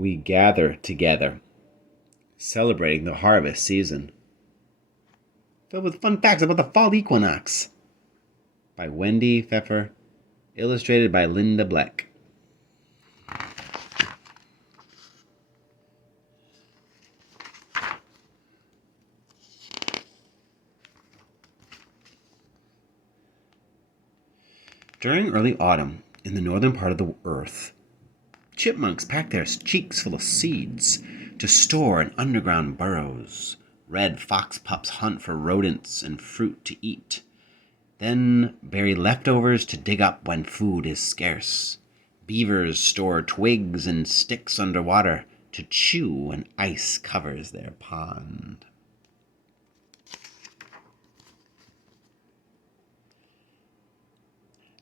we gather together, celebrating the harvest season, filled with fun facts about the fall equinox, by Wendy Pfeffer, illustrated by Linda Bleck. During early autumn, in the northern part of the earth, chipmunks pack their cheeks full of seeds to store in underground burrows. Red fox pups hunt for rodents and fruit to eat, then bury leftovers to dig up when food is scarce. Beavers store twigs and sticks underwater to chew when ice covers their pond.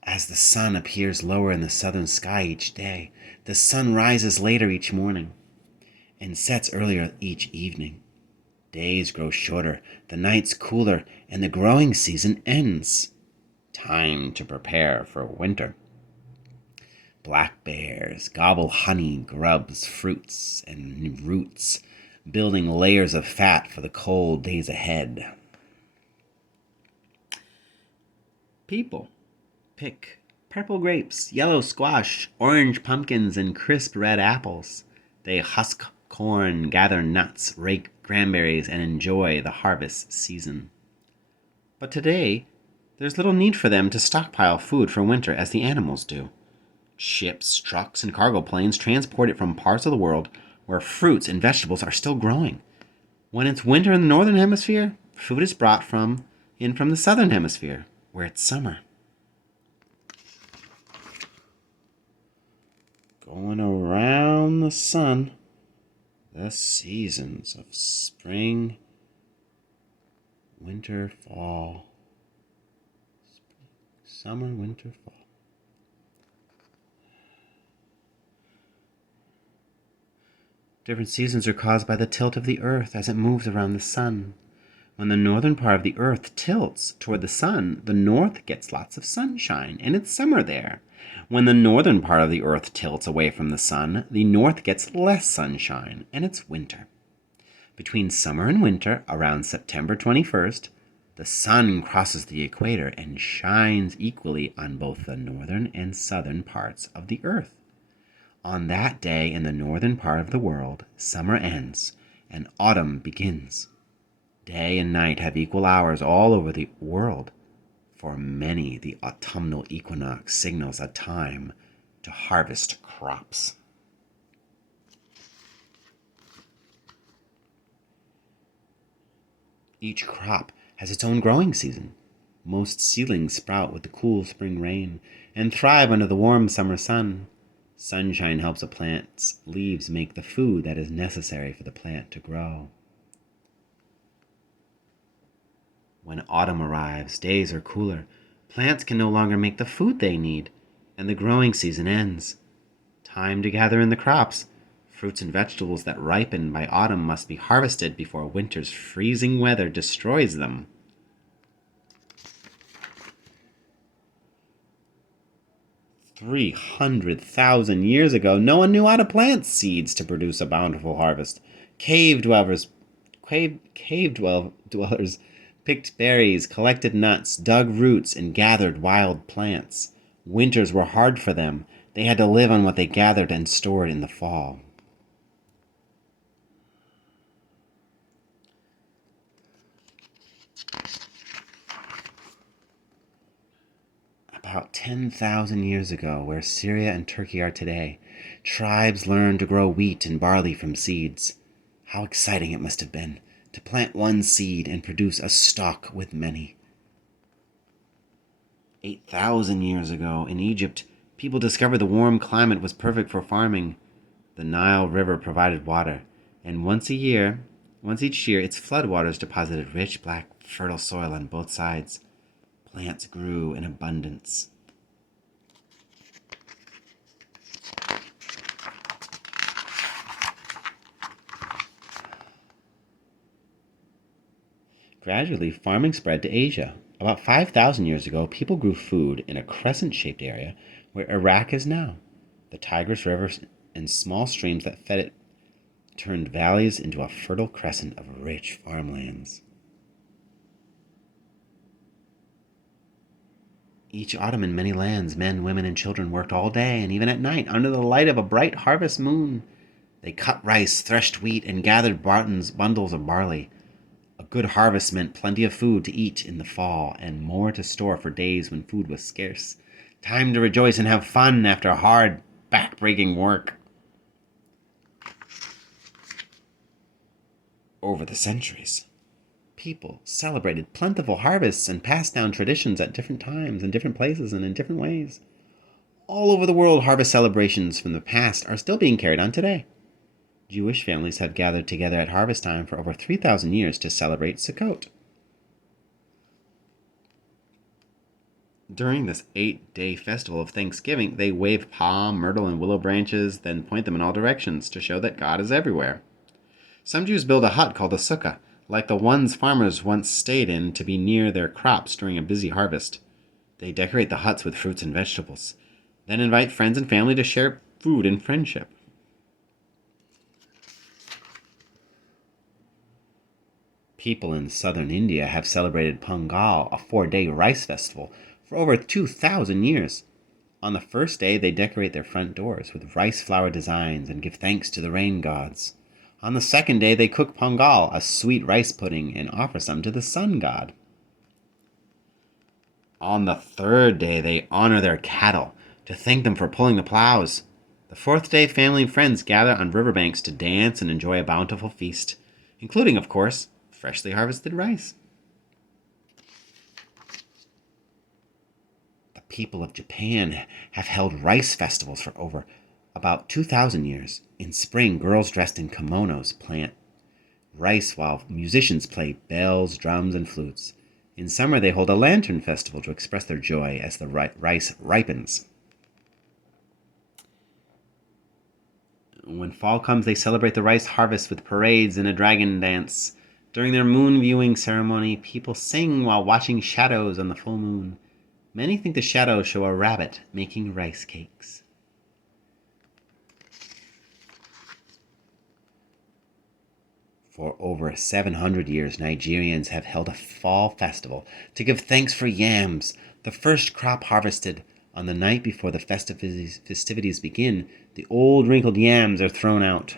As the sun appears lower in the southern sky each day, the sun rises later each morning and sets earlier each evening. Days grow shorter, the nights cooler, and the growing season ends. Time to prepare for winter. Black bears gobble honey, grubs, fruits, and roots, building layers of fat for the cold days ahead. People pick purple grapes, yellow squash, orange pumpkins, and crisp red apples. They husk corn, gather nuts, rake cranberries, and enjoy the harvest season. But today, there's little need for them to stockpile food for winter as the animals do. Ships, trucks, and cargo planes transport it from parts of the world where fruits and vegetables are still growing. When it's winter in the northern hemisphere, food is brought in from the southern hemisphere, where it's summer. Going around the sun, the seasons of spring, winter, fall. Summer, winter, fall. Different seasons are caused by the tilt of the earth as it moves around the sun. When the northern part of the earth tilts toward the sun, the north gets lots of sunshine, and it's summer there. When the northern part of the earth tilts away from the sun, the north gets less sunshine, and it's winter. Between summer and winter, around September 21st, the sun crosses the equator and shines equally on both the northern and southern parts of the earth. On that day in the northern part of the world, summer ends and autumn begins. Day and night have equal hours all over the world. For many, the autumnal equinox signals a time to harvest crops. Each crop has its own growing season. Most seedlings sprout with the cool spring rain and thrive under the warm summer sun. Sunshine helps a plant's leaves make the food that is necessary for the plant to grow. When autumn arrives, days are cooler. Plants can no longer make the food they need, and the growing season ends. Time to gather in the crops. Fruits and vegetables that ripen by autumn must be harvested before winter's freezing weather destroys them. $300,000 ago, no one knew how to plant seeds to produce a bountiful harvest. Cave dwellers picked berries, collected nuts, dug roots, and gathered wild plants. Winters were hard for them. They had to live on what they gathered and stored in the fall. About 10,000 years ago, where Syria and Turkey are today, tribes learned to grow wheat and barley from seeds. How exciting it must have been to plant one seed and produce a stalk with many. 8,000 years ago, in Egypt, people discovered the warm climate was perfect for farming. The Nile River provided water, and once each year, its floodwaters deposited rich, black, fertile soil on both sides. Plants grew in abundance. Gradually, farming spread to Asia. About 5,000 years ago, people grew food in a crescent-shaped area where Iraq is now. The Tigris River and small streams that fed it turned valleys into a fertile crescent of rich farmlands. Each autumn in many lands, men, women, and children worked all day and even at night under the light of a bright harvest moon. They cut rice, threshed wheat, and gathered bundles of barley. A good harvest meant plenty of food to eat in the fall and more to store for days when food was scarce. Time to rejoice and have fun after hard, back-breaking work. Over the centuries, people celebrated plentiful harvests and passed down traditions at different times, in different places, and in different ways. All over the world, harvest celebrations from the past are still being carried on today. Jewish families have gathered together at harvest time for over 3,000 years to celebrate Sukkot. During this 8-day festival of Thanksgiving, they wave palm, myrtle, and willow branches, then point them in all directions to show that God is everywhere. Some Jews build a hut called a sukkah, like the ones farmers once stayed in to be near their crops during a busy harvest. They decorate the huts with fruits and vegetables, then invite friends and family to share food and friendship. People in southern India have celebrated Pongal, a 4-day rice festival, for over 2,000 years. On the first day, they decorate their front doors with rice flower designs and give thanks to the rain gods. On the second day, they cook Pongal, a sweet rice pudding, and offer some to the sun god. On the third day, they honor their cattle to thank them for pulling the plows. The fourth day, family and friends gather on riverbanks to dance and enjoy a bountiful feast, including, of course, freshly harvested rice. The people of Japan have held rice festivals for over about 2,000 years. In spring, girls dressed in kimonos plant rice while musicians play bells, drums, and flutes. In summer, they hold a lantern festival to express their joy as the rice ripens. When fall comes, they celebrate the rice harvest with parades and a dragon dance. During their moon viewing ceremony, people sing while watching shadows on the full moon. Many think the shadows show a rabbit making rice cakes. For over 700 years, Nigerians have held a fall festival to give thanks for yams, the first crop harvested. On the night before the festivities begin, the old wrinkled yams are thrown out.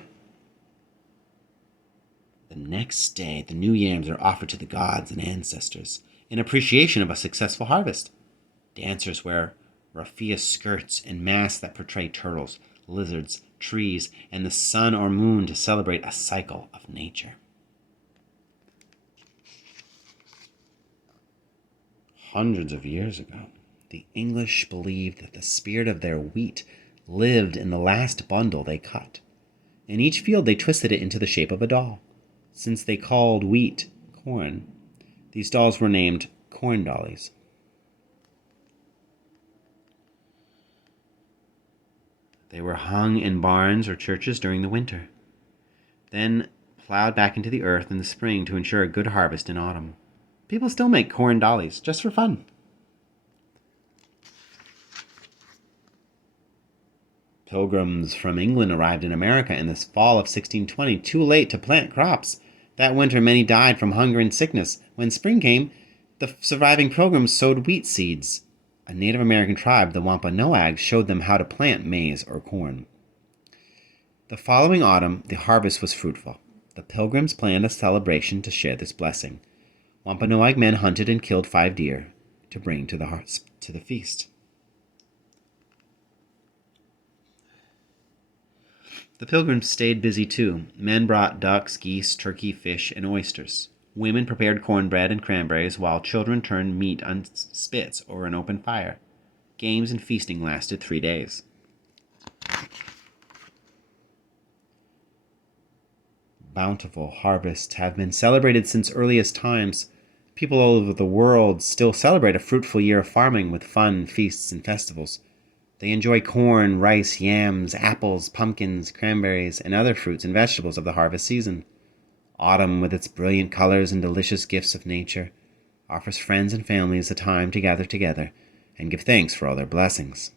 The next day, the new yams are offered to the gods and ancestors in appreciation of a successful harvest. Dancers wear raffia skirts and masks that portray turtles, lizards, trees, and the sun or moon to celebrate a cycle of nature. Hundreds of years ago, the English believed that the spirit of their wheat lived in the last bundle they cut. In each field, they twisted it into the shape of a doll. Since they called wheat corn, these dolls were named corn dollies. They were hung in barns or churches during the winter, then plowed back into the earth in the spring to ensure a good harvest in autumn. People still make corn dollies just for fun. Pilgrims from England arrived in America in the fall of 1620, too late to plant crops. That winter, many died from hunger and sickness. When spring came, the surviving pilgrims sowed wheat seeds. A Native American tribe, the Wampanoags, showed them how to plant maize or corn. The following autumn, the harvest was fruitful. The pilgrims planned a celebration to share this blessing. Wampanoag men hunted and killed 5 deer to bring to the feast. The pilgrims stayed busy too. Men brought ducks, geese, turkey, fish, and oysters. Women prepared cornbread and cranberries, while children turned meat on spits or an open fire. Games and feasting lasted 3 days. Bountiful harvests have been celebrated since earliest times. People all over the world still celebrate a fruitful year of farming with fun, feasts, and festivals. They enjoy corn, rice, yams, apples, pumpkins, cranberries, and other fruits and vegetables of the harvest season. Autumn, with its brilliant colors and delicious gifts of nature, offers friends and families a time to gather together and give thanks for all their blessings.